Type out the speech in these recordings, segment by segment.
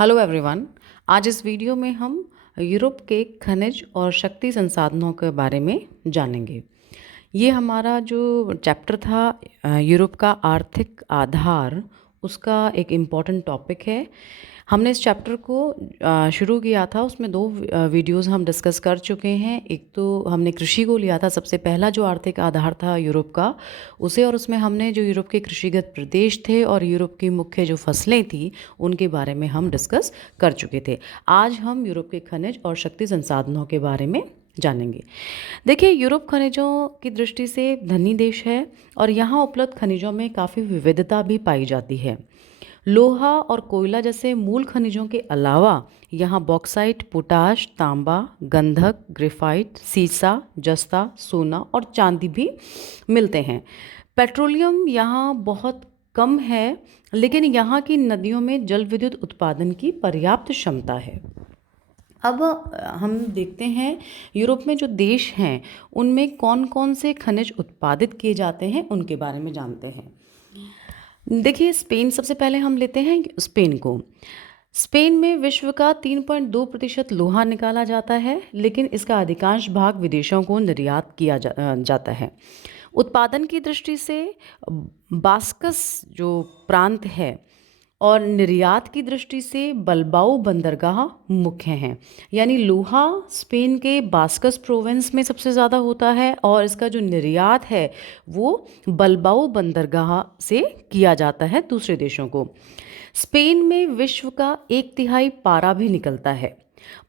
Hello everyone. आज इस video में हम यूरोप के खनिज और शक्ति संसाधनों के बारे में जानेंगे। ये हमारा जो चैप्टर था यूरोप का आर्थिक आधार, उसका एक इम्पॉर्टेंट टॉपिक है। हमने इस चैप्टर को शुरू किया था, उसमें दो वीडियोस हम डिस्कस कर चुके हैं। एक तो हमने कृषि को लिया था, सबसे पहला जो आर्थिक आधार था यूरोप का उसे, और उसमें हमने जो यूरोप के कृषिगत प्रदेश थे और यूरोप की मुख्य जो फसलें थी उनके बारे में हम डिस्कस कर चुके थे। आज हम यूरोप के खनिज और शक्ति संसाधनों के बारे में जानेंगे। देखिए, यूरोप खनिजों की दृष्टि से धनी देश है और यहाँ उपलब्ध खनिजों में काफ़ी विविधता भी पाई जाती है। लोहा और कोयला जैसे मूल खनिजों के अलावा यहाँ बॉक्साइट, पोटाश, तांबा, गंधक, ग्रेफाइट, सीसा, जस्ता, सोना और चांदी भी मिलते हैं। पेट्रोलियम यहाँ बहुत कम है, लेकिन यहाँ की नदियों में जल विद्युत उत्पादन की पर्याप्त क्षमता है। अब हम देखते हैं यूरोप में जो देश हैं उनमें कौन कौन से खनिज उत्पादित किए जाते हैं, उनके बारे में जानते हैं। देखिए, स्पेन सबसे पहले हम लेते हैं स्पेन को। स्पेन में विश्व का 3.2% लोहा निकाला जाता है, लेकिन इसका अधिकांश भाग विदेशों को निर्यात किया जाता है। उत्पादन की दृष्टि से बास्कस जो प्रांत है और निर्यात की दृष्टि से बलबाओ बंदरगाह मुख्य हैं। यानी लोहा स्पेन के बास्कस प्रोविंस में सबसे ज़्यादा होता है और इसका जो निर्यात है वो बलबाओ बंदरगाह से किया जाता है दूसरे देशों को। स्पेन में विश्व का 1/3 पारा भी निकलता है।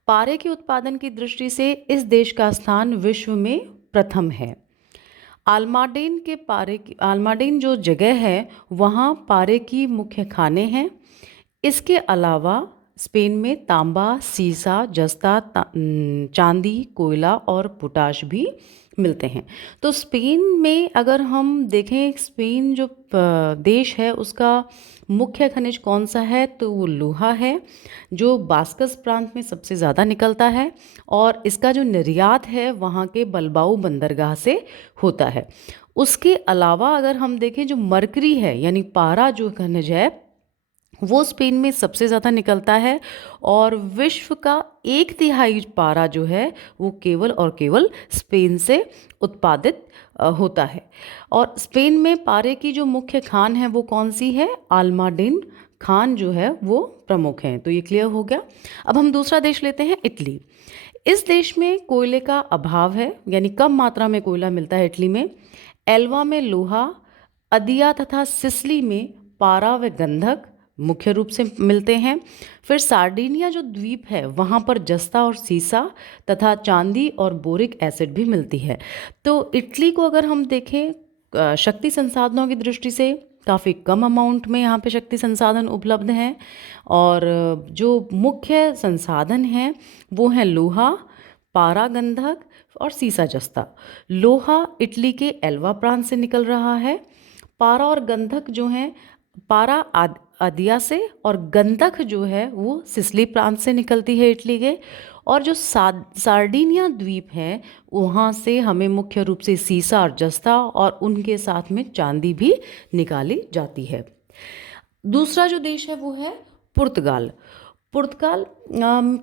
पारे के उत्पादन की दृष्टि से इस देश का स्थान विश्व में प्रथम है। आल्माडेन जो जगह है वहाँ पारे की मुख्य खाने हैं। इसके अलावा स्पेन में तांबा, सीसा, जस्ता, चांदी, कोयला और पोटाश भी मिलते हैं। तो स्पेन में अगर हम देखें, स्पेन जो देश है उसका मुख्य खनिज कौन सा है, तो वो लोहा है जो बास्कस प्रांत में सबसे ज़्यादा निकलता है और इसका जो निर्यात है वहाँ के बलबाओ बंदरगाह से होता है। उसके अलावा अगर हम देखें, जो मरकरी है यानी पारा जो खनिज है वो स्पेन में सबसे ज़्यादा निकलता है और विश्व का 1/3 पारा जो है वो केवल और केवल स्पेन से उत्पादित होता है। और स्पेन में पारे की जो मुख्य खान है वो कौन सी है? आल्माडेन खान जो है वो प्रमुख हैं। तो ये क्लियर हो गया। अब हम दूसरा देश लेते हैं, इटली। इस देश में कोयले का अभाव है, यानी कम मात्रा में कोयला मिलता है इटली में। एल्वा में लोहा, अदिया तथा सिसली में पारा व गंधक मुख्य रूप से मिलते हैं। फिर सार्डिनिया जो द्वीप है वहाँ पर जस्ता और सीसा तथा चांदी और बोरिक एसिड भी मिलती है। तो इटली को अगर हम देखें शक्ति संसाधनों की दृष्टि से काफ़ी कम अमाउंट में यहाँ पे शक्ति संसाधन उपलब्ध हैं और जो मुख्य संसाधन हैं वो हैं लोहा, पारा, गंधक और सीसा, जस्ता। लोहा इटली के एल्वा प्रांत से निकल रहा है। पारा और गंधक जो हैं, पारा अदिया से और गंधक जो है वो सिसली प्रांत से निकलती है इटली के। और जो सार्डिनिया द्वीप है वहाँ से हमें मुख्य रूप से सीसा और जस्ता और उनके साथ में चांदी भी निकाली जाती है। दूसरा जो देश है वो है पुर्तगाल। पुर्तगाल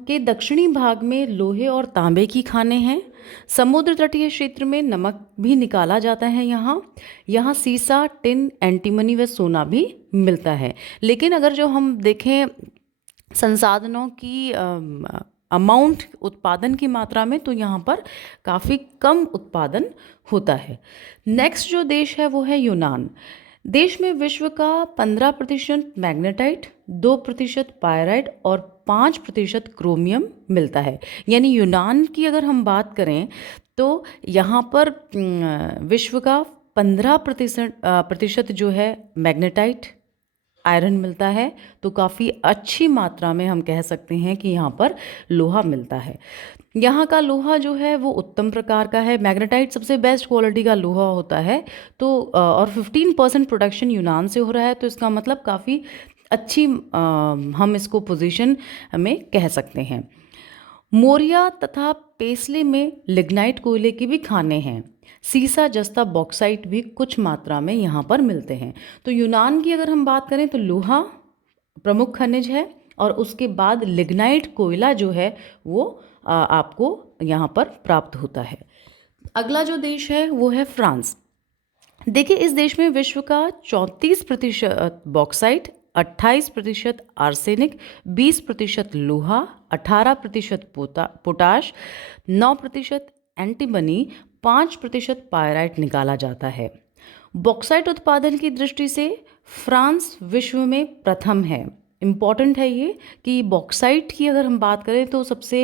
के दक्षिणी भाग में लोहे और तांबे की खानें हैं। समुद्र तटीय क्षेत्र में नमक भी निकाला जाता है। यहाँ सीसा, टिन, एंटीमनी व सोना भी मिलता है। लेकिन अगर जो हम देखें संसाधनों की अमाउंट, उत्पादन की मात्रा में, तो यहाँ पर काफ़ी कम उत्पादन होता है। नेक्स्ट जो देश है वो है यूनान। देश में विश्व का 15% मैग्नेटाइट, 2% पायराइट और 5% क्रोमियम मिलता है। यानी यूनान की अगर हम बात करें तो यहाँ पर विश्व का 15% जो है मैग्नेटाइट, आयरन मिलता है। तो काफ़ी अच्छी मात्रा में हम कह सकते हैं कि यहाँ पर लोहा मिलता है। यहाँ का लोहा जो है वो उत्तम प्रकार का है। मैग्नेटाइट सबसे बेस्ट क्वालिटी का लोहा होता है। तो और 15% प्रोडक्शन यूनान से हो रहा है, तो इसका मतलब काफ़ी अच्छी हम इसको पोजीशन में कह सकते हैं। मोरिया तथा पेसले में लिग्नाइट कोयले की भी खानें हैं। सीसा, जस्ता, बॉक्साइट भी कुछ मात्रा में यहाँ पर मिलते हैं। तो यूनान की अगर हम बात करें तो लोहा प्रमुख खनिज है और उसके बाद लिग्नाइट कोयला जो है वो आपको यहाँ पर प्राप्त होता है। अगला जो देश है वो है फ्रांस। देखिए, इस देश में विश्व का 34% बॉक्साइट, 28% आर्सेनिक, 20% लोहा, 18% पोटाश, 9% एंटीमनी, 5% पायराइट निकाला जाता है। बॉक्साइट उत्पादन की दृष्टि से फ्रांस विश्व में प्रथम है। इम्पॉर्टेंट है ये कि बॉक्साइट की अगर हम बात करें तो सबसे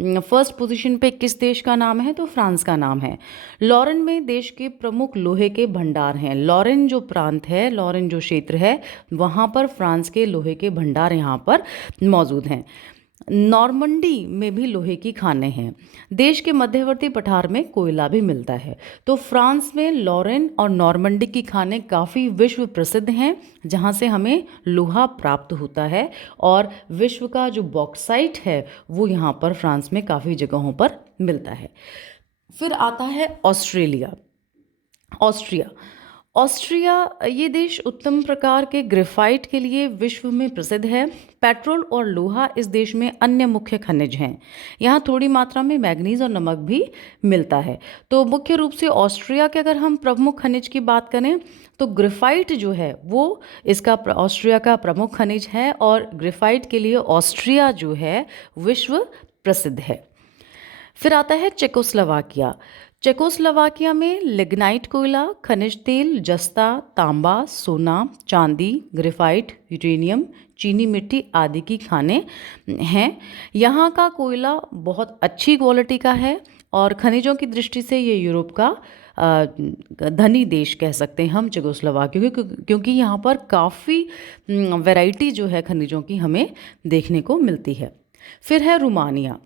फर्स्ट पोजीशन पे किस देश का नाम है, तो फ्रांस का नाम है। लॉरेन में देश के प्रमुख लोहे के भंडार हैं। लॉरेन जो प्रांत है, लॉरेन जो क्षेत्र है, वहाँ पर फ्रांस के लोहे के भंडार यहाँ पर मौजूद हैं। नॉर्मंडी में भी लोहे की खानें हैं। देश के मध्यवर्ती पठार में कोयला भी मिलता है। तो फ्रांस में लॉरेन और नॉर्मंडी की खानें काफ़ी विश्व प्रसिद्ध हैं, जहाँ से हमें लोहा प्राप्त होता है। और विश्व का जो बॉक्साइट है वो यहाँ पर फ्रांस में काफ़ी जगहों पर मिलता है। फिर आता है ऑस्ट्रेलिया। ऑस्ट्रिया ऑस्ट्रिया ये देश उत्तम प्रकार के ग्रेफाइट के लिए विश्व में प्रसिद्ध है। पेट्रोल और लोहा इस देश में अन्य मुख्य खनिज हैं। यहाँ थोड़ी मात्रा में मैग्नीज और नमक भी मिलता है। तो मुख्य रूप से ऑस्ट्रिया के अगर हम प्रमुख खनिज की बात करें तो ग्रेफाइट जो है वो इसका ऑस्ट्रिया का प्रमुख खनिज है, और ग्रेफाइट के लिए ऑस्ट्रिया जो है विश्व प्रसिद्ध है। फिर आता है चेकोस्लोवाकिया। चेकोस्लोवाकिया में लिग्नाइट कोयला, खनिज तेल, जस्ता, तांबा, सोना, चांदी, ग्रेफाइट, यूरेनियम, चीनी मिट्टी आदि की खानें हैं। यहाँ का कोयला बहुत अच्छी क्वालिटी का है और खनिजों की दृष्टि से ये यूरोप का धनी देश कह सकते हैं हम चेकोस्लोवाकिया, क्योंकि यहाँ पर काफ़ी वैरायटी जो है खनिजों की हमें देखने को मिलती है। फिर है रोमानिया।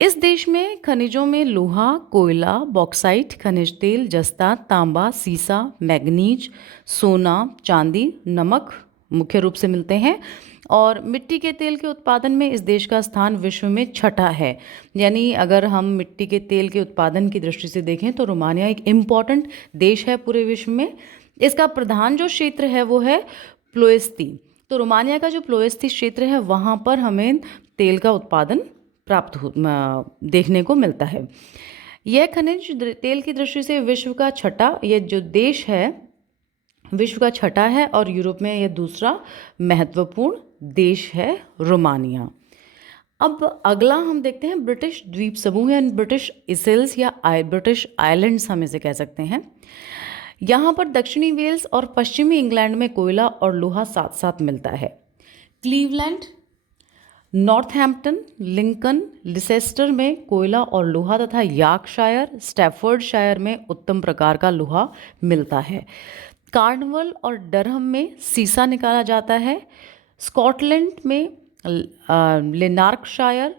इस देश में खनिजों में लोहा, कोयला, बॉक्साइट, खनिज तेल, जस्ता, तांबा, सीसा, मैग्नीज, सोना, चांदी, नमक मुख्य रूप से मिलते हैं। और मिट्टी के तेल के उत्पादन में इस देश का स्थान विश्व में छठा है। यानी अगर हम मिट्टी के तेल के उत्पादन की दृष्टि से देखें तो रोमानिया एक इम्पॉर्टेंट देश है पूरे विश्व में। इसका प्रधान जो क्षेत्र है वो है प्लोएस्ती। तो रोमानिया का जो प्लोएस्ती क्षेत्र है वहाँ पर हमें तेल का उत्पादन प्राप्त देखने को मिलता है। यह खनिज तेल की दृष्टि से विश्व का छठा, यह जो देश है विश्व का छठा है और यूरोप में यह दूसरा महत्वपूर्ण देश है रोमानिया। अब अगला हम देखते हैं ब्रिटिश द्वीप समूह या ब्रिटिश इसेल्स या ब्रिटिश आइलैंड्स हम इसे कह सकते हैं। यहाँ पर दक्षिणी वेल्स और पश्चिमी इंग्लैंड में कोयला और लोहा साथ साथ मिलता है। क्लीवलैंड, नॉर्थहैम्पटन, लिंकन, लिसेस्टर में कोयला और लोहा तथा यॉर्कशायर, स्टैफोर्डशायर में उत्तम प्रकार का लोहा मिलता है। कार्नवल और डरहम में सीसा निकाला जाता है। स्कॉटलैंड में लेनार्कशायर,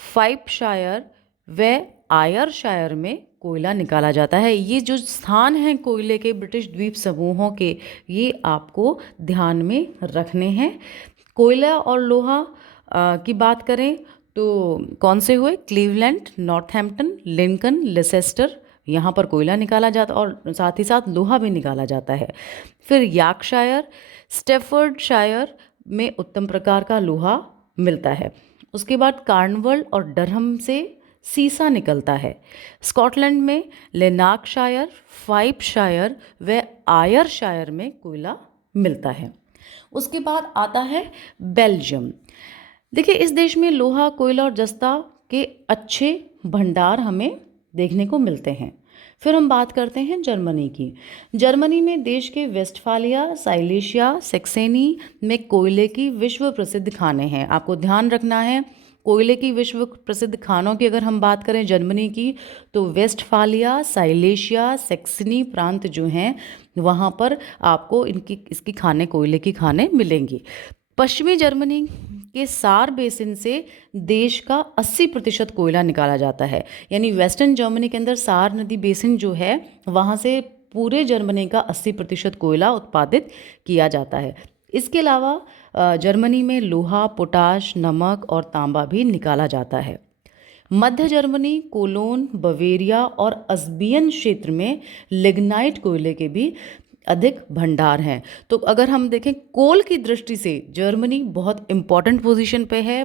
फाइपशायर व आयरशायर में कोयला निकाला जाता है। ये जो स्थान हैं कोयले के ब्रिटिश द्वीप समूहों के, ये आपको ध्यान में रखने हैं। कोयला और लोहा की बात करें तो कौन से हुए? क्लीवलैंड, नॉर्थहैम्पटन, लिंकन, लिसेस्टर, यहाँ पर कोयला निकाला जाता और साथ ही साथ लोहा भी निकाला जाता है। फिर यॉर्कशायर, स्टैफोर्डशायर में उत्तम प्रकार का लोहा मिलता है। उसके बाद कार्नवल और डरहम से सीसा निकलता है। स्कॉटलैंड में लेनार्कशायर, फाइपशायर व आयरशायर में कोयला मिलता है। उसके बाद आता है बेल्जियम। देखिए, इस देश में लोहा, कोयला और जस्ता के अच्छे भंडार हमें देखने को मिलते हैं। फिर हम बात करते हैं जर्मनी की। जर्मनी में देश के वेस्टफालिया, साइलेशिया, सेक्सेनी में कोयले की विश्व प्रसिद्ध खानें हैं। आपको ध्यान रखना है, कोयले की विश्व प्रसिद्ध खानों की अगर हम बात करें जर्मनी की, तो वेस्टफालिया, साइलेशिया, सेक्सनी प्रांत जो हैं वहाँ पर आपको इसकी खाने, कोयले की खानें मिलेंगी। पश्चिमी जर्मनी के सार बेसिन से देश का 80% कोयला निकाला जाता है। यानी वेस्टर्न जर्मनी के अंदर सार नदी बेसिन जो है वहाँ से पूरे जर्मनी का 80% कोयला उत्पादित किया जाता है। इसके अलावा जर्मनी में लोहा, पोटाश, नमक और तांबा भी निकाला जाता है। मध्य जर्मनी, कोलोन, बवेरिया और अस्बियन क्षेत्र में लिग्नाइट कोयले के भी अधिक भंडार हैं। तो अगर हम देखें कोल की दृष्टि से जर्मनी बहुत इम्पॉर्टेंट पोजीशन पे है।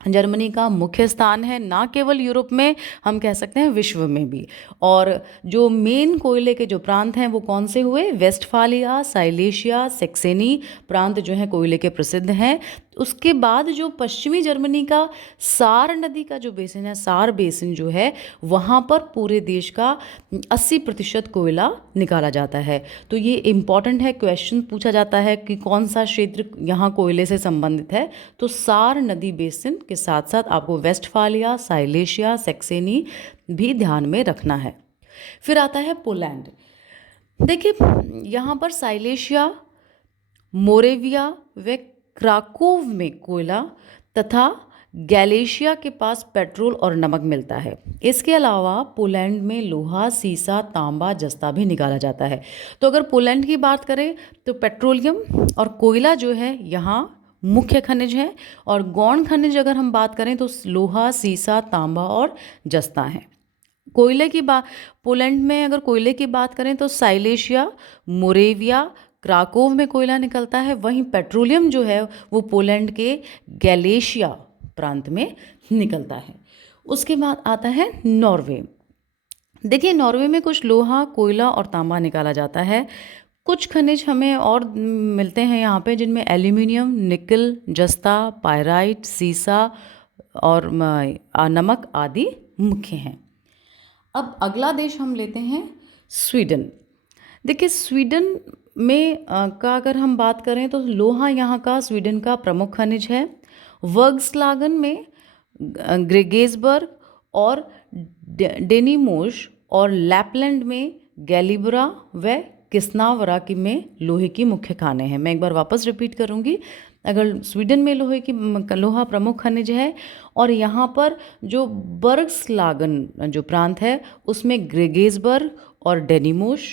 जर्मनी का मुख्य स्थान है, ना केवल यूरोप में, हम कह सकते हैं विश्व में भी। और जो मेन कोयले के जो प्रांत हैं वो कौन से हुए? वेस्टफालिया, साइलेशिया, सेक्सेनी प्रांत जो है कोयले के प्रसिद्ध हैं। उसके बाद जो पश्चिमी जर्मनी का सार नदी का जो बेसिन है, सार बेसिन जो है, वहाँ पर पूरे देश का 80% कोयला निकाला जाता है। तो ये इम्पॉर्टेंट है, क्वेश्चन पूछा जाता है कि कौन सा क्षेत्र यहाँ कोयले से संबंधित है। तो सार नदी बेसिन के साथ साथ आपको वेस्टफालिया, साइलेशिया, सेक्सेनी भी ध्यान में रखना है। फिर आता है पोलैंड। देखिए यहाँ पर साइलेशिया, मोरेविया व क्राकोव में कोयला तथा गैलेशिया के पास पेट्रोल और नमक मिलता है। इसके अलावा पोलैंड में लोहा, सीसा, तांबा, जस्ता भी निकाला जाता है। तो अगर पोलैंड की बात करें तो पेट्रोलियम और कोयला जो है यहाँ मुख्य खनिज है, और गौण खनिज अगर हम बात करें तो लोहा, सीसा, तांबा और जस्ता हैं। कोयले की बात, पोलैंड में अगर कोयले की बात करें तो साइलेशिया, मोरेविया, क्राकोव में कोयला निकलता है। वहीं पेट्रोलियम जो है वो पोलैंड के गैलेशिया प्रांत में निकलता है। उसके बाद आता है नॉर्वे। देखिए नॉर्वे में कुछ लोहा, कोयला और तांबा निकाला जाता है। कुछ खनिज हमें और मिलते हैं यहाँ पे, जिनमें एल्यूमिनियम, निकल, जस्ता, पायराइट, सीसा और नमक आदि मुख्य हैं। अब अगला देश हम लेते हैं स्वीडन। देखिए स्वीडन में का अगर हम बात करें तो लोहा यहाँ का स्वीडन का प्रमुख खनिज है। वर्गस्लागन में ग्रेगेसबर्ग और डेनिमोश और लैपलैंड में गैलिब्रा व किस्नावरा की में लोहे की मुख्य खानें हैं। मैं एक बार वापस रिपीट करूँगी। अगर स्वीडन में लोहा प्रमुख खनिज है, और यहाँ पर जो बर्गस्लागन जो प्रांत है उसमें ग्रेगेसबर्ग और डेनिमोश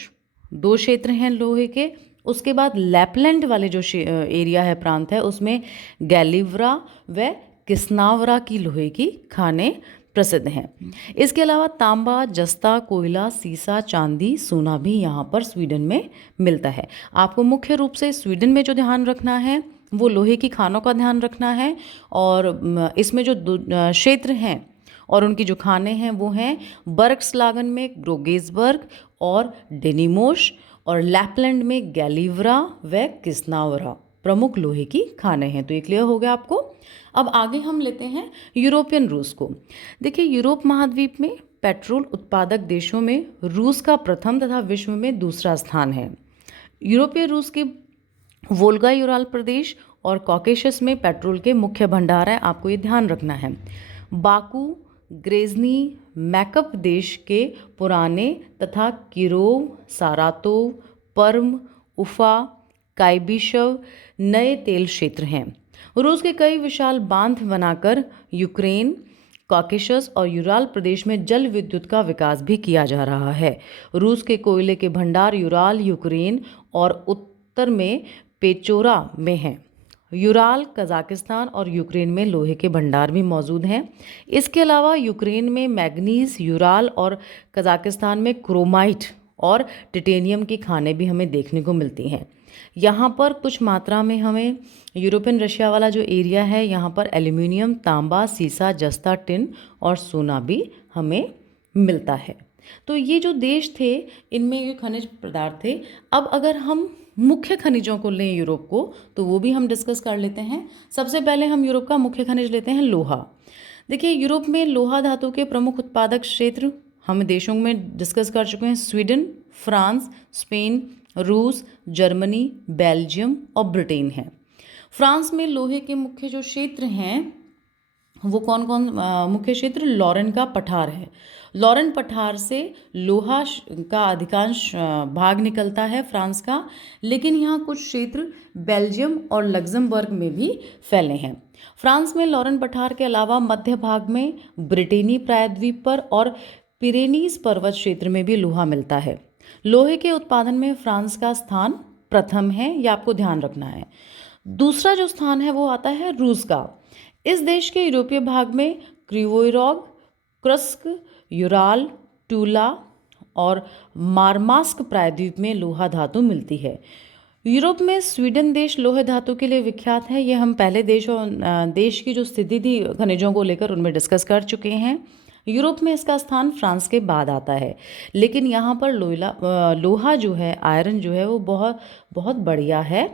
2 क्षेत्र हैं लोहे के। उसके बाद लैपलैंड वाले जो एरिया है, प्रांत है, उसमें गैलिब्रा व किस्नावरा की लोहे की खानें प्रसिद्ध हैं। इसके अलावा तांबा, जस्ता, कोयला, सीसा, चांदी, सोना भी यहाँ पर स्वीडन में मिलता है। आपको मुख्य रूप से स्वीडन में जो ध्यान रखना है वो लोहे की खानों का ध्यान रखना है, और इसमें जो क्षेत्र हैं और उनकी जो खानें हैं वो हैं बर्गस्लागन में ग्रोगेसबर्ग और डेनिमोश, और लैपलैंड में गैलिब्रा व किस्नावरा प्रमुख लोहे की खानें हैं। तो ये क्लियर हो गया आपको। अब आगे हम लेते हैं यूरोपियन रूस को। देखिए यूरोप महाद्वीप में पेट्रोल उत्पादक देशों में रूस का प्रथम तथा विश्व में दूसरा स्थान है। यूरोपीय रूस के वोल्गा यूराल प्रदेश और कॉकेशस में पेट्रोल के मुख्य भंडार हैं। आपको ये ध्यान रखना है। बाकू, ग्रेजनी, मैकअप देश के पुराने तथा किरोव, सारातोव, पर्म, उफा, काइबिशव नए तेल क्षेत्र हैं। रूस के कई विशाल बांध बनाकर यूक्रेन, कॉकेशस और यूराल प्रदेश में जल विद्युत का विकास भी किया जा रहा है। रूस के कोयले के भंडार यूराल, यूक्रेन और उत्तर में पेचोरा में हैं। यूराल, कजाकिस्तान और यूक्रेन में लोहे के भंडार भी मौजूद हैं। इसके अलावा यूक्रेन में मैग्नीज, यूराल और कजाकिस्तान में क्रोमाइट और टिटेनियम की खानें भी हमें देखने को मिलती हैं। यहाँ पर कुछ मात्रा में हमें यूरोपियन रशिया वाला जो एरिया है, यहाँ पर एल्यूमिनियम, तांबा, सीसा, जस्ता, टिन और सोना भी हमें मिलता है। तो ये जो देश थे इनमें ये खनिज पदार्थ थे। अब अगर हम मुख्य खनिजों को लें यूरोप को, तो वो भी हम डिस्कस कर लेते हैं। सबसे पहले हम यूरोप का मुख्य खनिज लेते हैं लोहा। देखिए यूरोप में लोहा धातु के प्रमुख उत्पादक क्षेत्र हम देशों में डिस्कस कर चुके हैं। स्वीडन, फ्रांस, स्पेन, रूस, जर्मनी, बेल्जियम और ब्रिटेन है। फ्रांस में लोहे के मुख्य जो क्षेत्र हैं वो कौन कौन मुख्य क्षेत्र? लॉरेन का पठार है। लॉरेन पठार से लोहा का अधिकांश भाग निकलता है फ्रांस का, लेकिन यहाँ कुछ क्षेत्र बेल्जियम और लग्जमबर्ग में भी फैले हैं। फ्रांस में लॉरेन पठार के अलावा मध्य भाग में ब्रिटेनी प्रायद्वीप पर और पिरेनीज पर्वत क्षेत्र में भी लोहा मिलता है। लोहे के उत्पादन में फ्रांस का स्थान प्रथम है, ये आपको ध्यान रखना है। दूसरा जो स्थान है वो आता है रूस का। इस देश के यूरोपीय भाग में क्रिवोइरॉग, क्रस्क, यूराल, टूला और मारमास्क प्रायद्वीप में लोहा धातु मिलती है। यूरोप में स्वीडन देश लोहे धातु के लिए विख्यात है। ये हम पहले देश की जो स्थिति थी खनिजों को लेकर उनमें डिस्कस कर चुके हैं। यूरोप में इसका स्थान फ्रांस के बाद आता है, लेकिन यहाँ पर लोहा जो है, आयरन जो है वो बहुत बहुत बढ़िया है।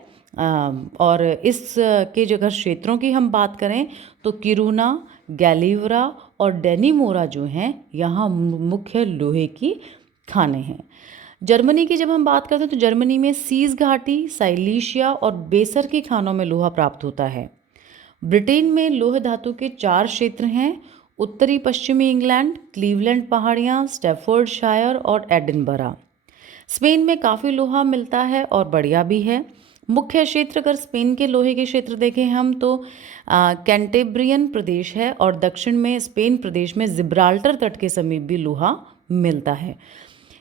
और इस के जो अगर क्षेत्रों की हम बात करें तो किरूना, गैलीवरा और डेनीमोरा जो हैं यहाँ मुख्य लोहे की खाने हैं। जर्मनी की जब हम बात करते हैं तो जर्मनी में सीज घाटी, साइलीशिया और बेसर की खानों में लोहा प्राप्त होता है। ब्रिटेन में लोहे धातु के 4 क्षेत्र हैं: उत्तरी पश्चिमी इंग्लैंड, क्लीवलैंड पहाड़ियाँ, स्टैफोर्डशायर और एडिनबरा। स्पेन में काफ़ी लोहा मिलता है और बढ़िया भी है। मुख्य क्षेत्र अगर स्पेन के लोहे के क्षेत्र देखें हम तो कैंटेब्रियन प्रदेश है, और दक्षिण में स्पेन प्रदेश में जिब्राल्टर तट के समीप भी लोहा मिलता है।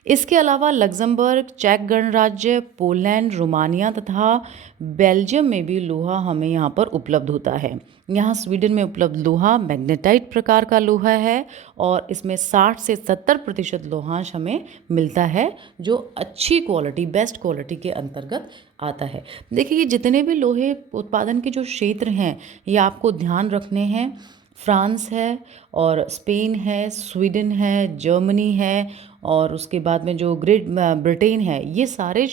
इसके अलावा लग्जमबर्ग, चेक गणराज्य, पोलैंड, रोमानिया तथा बेल्जियम में भी लोहा हमें यहाँ पर उपलब्ध होता है। यहाँ स्वीडन में उपलब्ध लोहा मैग्नेटाइट प्रकार का लोहा है और इसमें 60 से 70% लोहांश हमें मिलता है, जो अच्छी क्वालिटी, बेस्ट क्वालिटी के अंतर्गत आता है। देखिए, ये जितने भी लोहे उत्पादन के जो क्षेत्र हैं ये आपको ध्यान रखने हैं। फ्रांस है और स्पेन है, स्वीडन है, जर्मनी है और उसके बाद में जो ग्रेट ब्रिटेन है, ये सारे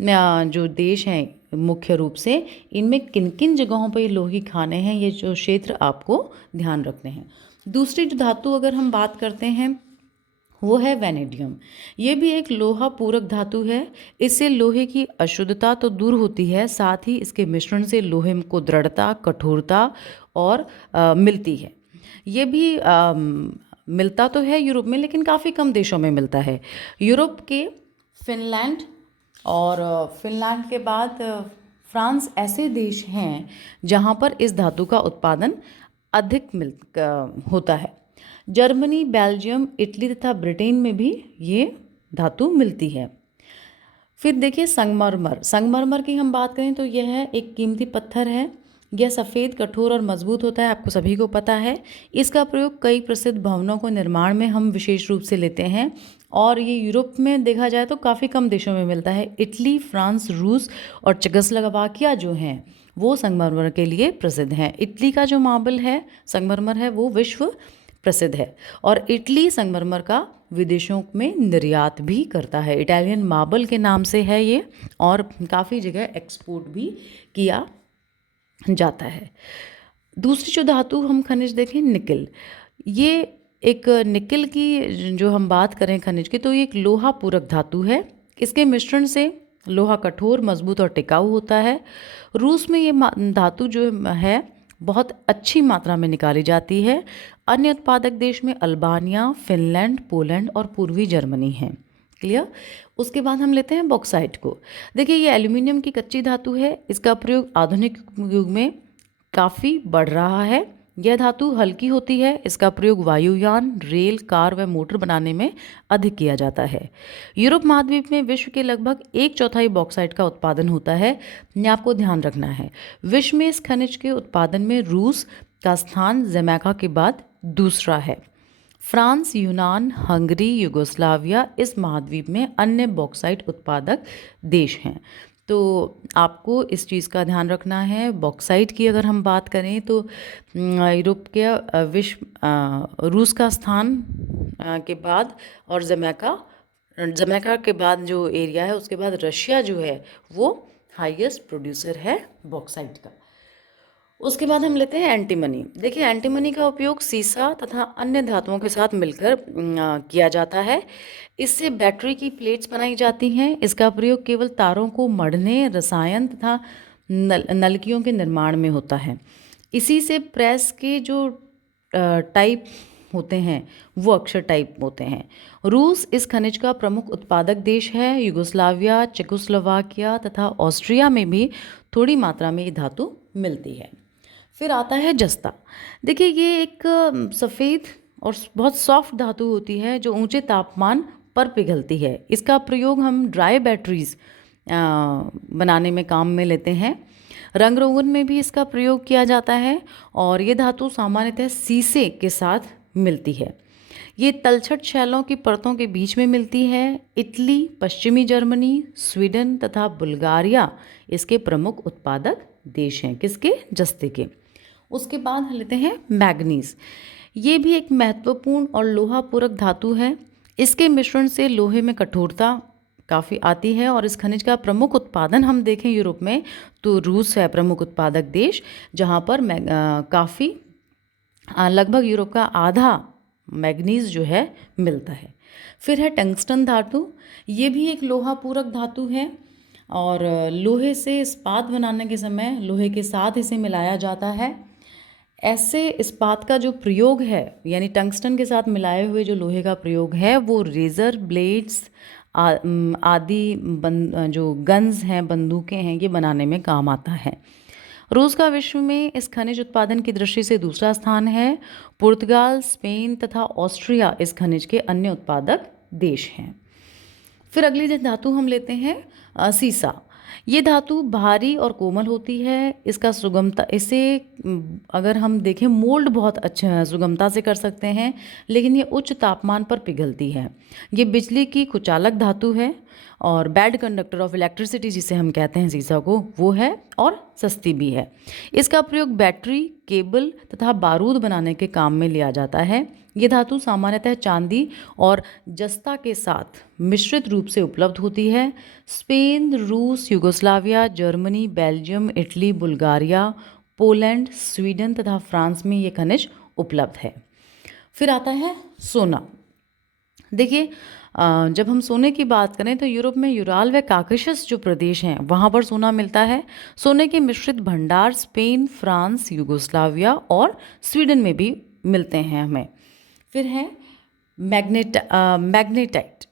जो देश हैं मुख्य रूप से, इनमें किन किन जगहों पर ये लोहे खाने हैं, ये जो क्षेत्र आपको ध्यान रखने हैं। दूसरी जो धातु अगर हम बात करते हैं वो है वैनेडियम। ये भी एक लोहा पूरक धातु है। इससे लोहे की अशुद्धता तो दूर होती है, साथ ही इसके मिश्रण से लोहे को दृढ़ता, कठोरता और मिलती है। ये भी मिलता तो है यूरोप में, लेकिन काफ़ी कम देशों में मिलता है। यूरोप के फिनलैंड और फिनलैंड के बाद फ्रांस ऐसे देश हैं जहाँ पर इस धातु का उत्पादन अधिक होता है। जर्मनी, बेल्जियम, इटली तथा ब्रिटेन में भी ये धातु मिलती है। फिर देखिए संगमरमर की हम बात करें तो यह है एक कीमती पत्थर है। यह सफ़ेद, कठोर और मजबूत होता है, आपको सभी को पता है। इसका प्रयोग कई प्रसिद्ध भवनों को निर्माण में हम विशेष रूप से लेते हैं और ये यूरोप में देखा जाए तो काफ़ी कम देशों में मिलता है। इटली, फ्रांस, रूस और चेकोस्लोवाकिया जो हैं वो संगमरमर के लिए प्रसिद्ध हैं। इटली का जो मार्बल है, संगमरमर है, वो विश्व प्रसिद्ध है और इटली संगमरमर का विदेशों में निर्यात भी करता है। इटालियन मार्बल के नाम से है ये और काफ़ी जगह एक्सपोर्ट भी किया जाता है। दूसरी जो धातु हम खनिज देखें, निकल। ये एक निकल की जो हम बात करें खनिज की तो ये एक लोहा पूरक धातु है। इसके मिश्रण से लोहा कठोर, मजबूत और टिकाऊ होता है। रूस में ये धातु जो है बहुत अच्छी मात्रा में निकाली जाती है। अन्य उत्पादक देश में अल्बानिया, फिनलैंड, पोलैंड और पूर्वी जर्मनी हैं। क्लियर। उसके बाद हम लेते हैं बॉक्साइट को। देखिए, ये एल्यूमिनियम की कच्ची धातु है। इसका प्रयोग आधुनिक युग में काफ़ी बढ़ रहा है। यह धातु हल्की होती है। इसका प्रयोग वायुयान, रेल, कार व मोटर बनाने में अधिक किया जाता है। यूरोप महाद्वीप में विश्व के लगभग 1/4 बॉक्साइट का उत्पादन होता है। ये आपको ध्यान रखना है। विश्व में इस खनिज के उत्पादन में रूस का स्थान जमैका के बाद दूसरा है। फ्रांस, यूनान, हंगरी, यूगोस्लाविया इस महाद्वीप में अन्य बॉक्साइट उत्पादक देश हैं। तो आपको इस चीज़ का ध्यान रखना है। बॉक्साइट की अगर हम बात करें तो यूरोप के रूस का स्थान के बाद और जमैका के बाद जो एरिया है उसके बाद रशिया जो है वो हाईएस्ट प्रोड्यूसर है बॉक्साइट का। उसके बाद हम लेते हैं एंटीमनी। देखिए, एंटीमनी का उपयोग सीसा तथा अन्य धातुओं के साथ मिलकर किया जाता है। इससे बैटरी की प्लेट्स बनाई जाती हैं। इसका प्रयोग केवल तारों को मढ़ने, रसायन तथा नलकियों के निर्माण में होता है। इसी से प्रेस के जो टाइप होते हैं वो अक्षर टाइप होते हैं। रूस इस खनिज का प्रमुख उत्पादक देश है। युगोस्लाविया, चेकोस्लोवाकिया तथा ऑस्ट्रिया में भी थोड़ी मात्रा में ये धातु मिलती है। फिर आता है जस्ता। देखिए, ये एक सफ़ेद और बहुत सॉफ्ट धातु होती है जो ऊंचे तापमान पर पिघलती है। इसका प्रयोग हम ड्राई बैटरीज बनाने में काम में लेते हैं। रंग रोगन में भी इसका प्रयोग किया जाता है और ये धातु सामान्यतः सीसे के साथ मिलती है। ये तलछट शैलों की परतों के बीच में मिलती है। इटली, पश्चिमी जर्मनी, स्वीडन तथा बुल्गारिया इसके प्रमुख उत्पादक देश हैं। किसके? जस्ते के। उसके बाद हम लेते हैं मैग्नीज। ये भी एक महत्वपूर्ण और लोहा पूरक धातु है। इसके मिश्रण से लोहे में कठोरता काफ़ी आती है और इस खनिज का प्रमुख उत्पादन हम देखें यूरोप में तो रूस है प्रमुख उत्पादक देश, जहाँ पर काफ़ी लगभग यूरोप का आधा मैग्नीज जो है मिलता है। फिर है टंगस्टन धातु। ये भी एक लोहा पूरक धातु है और लोहे से इस्पात बनाने के समय लोहे के साथ इसे मिलाया जाता है। ऐसे इस्पात का जो प्रयोग है यानी टंगस्टन के साथ मिलाए हुए जो लोहे का प्रयोग है वो रेज़र ब्लेड्स आदि जो गन्स हैं, बंदूकें हैं, ये बनाने में काम आता है। रूस का विश्व में इस खनिज उत्पादन की दृष्टि से दूसरा स्थान है। पुर्तगाल, स्पेन तथा ऑस्ट्रिया इस खनिज के अन्य उत्पादक देश हैं। फिर अगली जो धातु हम लेते हैं सीसा। ये धातु भारी और कोमल होती है। इसका सुगमता इसे अगर हम देखें मोल्ड बहुत अच्छा सुगमता से कर सकते हैं, लेकिन ये उच्च तापमान पर पिघलती है। ये बिजली की कुचालक धातु है और बैड कंडक्टर ऑफ इलेक्ट्रिसिटी जिसे हम कहते हैं सीसा को, वो है और सस्ती भी है। इसका प्रयोग बैटरी, केबल तथा बारूद बनाने के काम में लिया जाता है। ये धातु सामान्यतः चांदी और जस्ता के साथ मिश्रित रूप से उपलब्ध होती है। स्पेन, रूस, Yugoslavia, Germany, Belgium, Italy, Bulgaria, Poland, Sweden तथा फ्रांस में ये खनिज उपलब्ध है। फिर आता है सोना। देखिए जब हम सोने की बात करें तो यूरोप में यूराल व काकेशस जो प्रदेश हैं वहाँ पर सोना मिलता है। सोने के मिश्रित भंडार स्पेन, फ्रांस, यूगोस्लाविया और स्वीडन में भी मिलते हैं हमें। फिर है मैग्नेटाइट।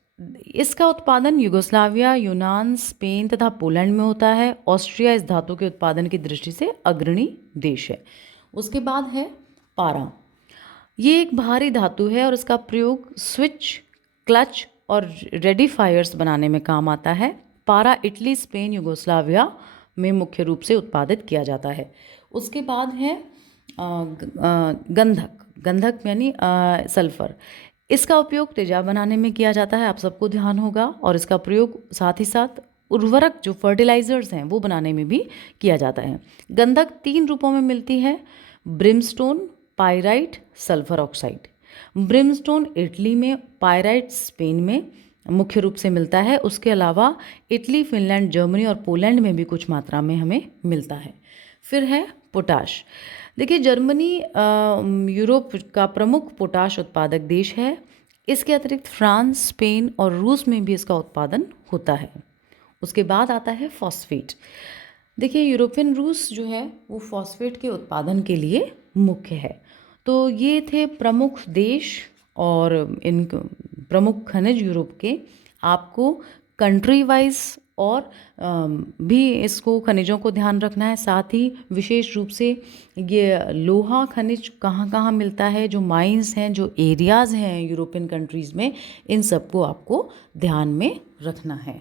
इसका उत्पादन यूगोस्लाविया, यूनान, स्पेन तथा पोलैंड में होता है। ऑस्ट्रिया इस धातु के उत्पादन की दृष्टि से अग्रणी देश है। उसके बाद है पारा। ये एक भारी धातु है और इसका प्रयोग स्विच, क्लच और रेडिफायर्स बनाने में काम आता है। पारा इटली, स्पेन, यूगोस्लाविया में मुख्य रूप से उत्पादित किया जाता है। उसके बाद है गंधक। गंधक यानी सल्फर। इसका उपयोग तेजाब बनाने में किया जाता है, आप सबको ध्यान होगा। और इसका प्रयोग साथ ही साथ उर्वरक जो फर्टिलाइजर्स हैं वो बनाने में भी किया जाता है। गंधक 3 रूपों में मिलती है: Brimstone, pyrite, sulphur oxide. Brimstone Italy में, पाइराइट स्पेन में मुख्य रूप से मिलता है। उसके अलावा इटली, फिनलैंड, जर्मनी और पोलैंड में भी कुछ मात्रा में हमें मिलता है। फिर है पोटाश। देखिए जर्मनी यूरोप का प्रमुख पोटाश उत्पादक देश है। इसके अतिरिक्त फ्रांस, स्पेन और रूस में भी इसका उत्पादन होता है। उसके बाद आता है फॉस्फेट। देखिए यूरोपियन रूस जो है वो फॉस्फेट के उत्पादन के लिए मुख्य है। तो ये थे प्रमुख देश और इन प्रमुख खनिज यूरोप के। आपको कंट्री वाइज और भी इसको खनिजों को ध्यान रखना है। साथ ही विशेष रूप से ये लोहा खनिज कहाँ कहाँ मिलता है, जो माइंस हैं, जो एरियाज़ हैं यूरोपियन कंट्रीज़ में, इन सबको आपको ध्यान में रखना है।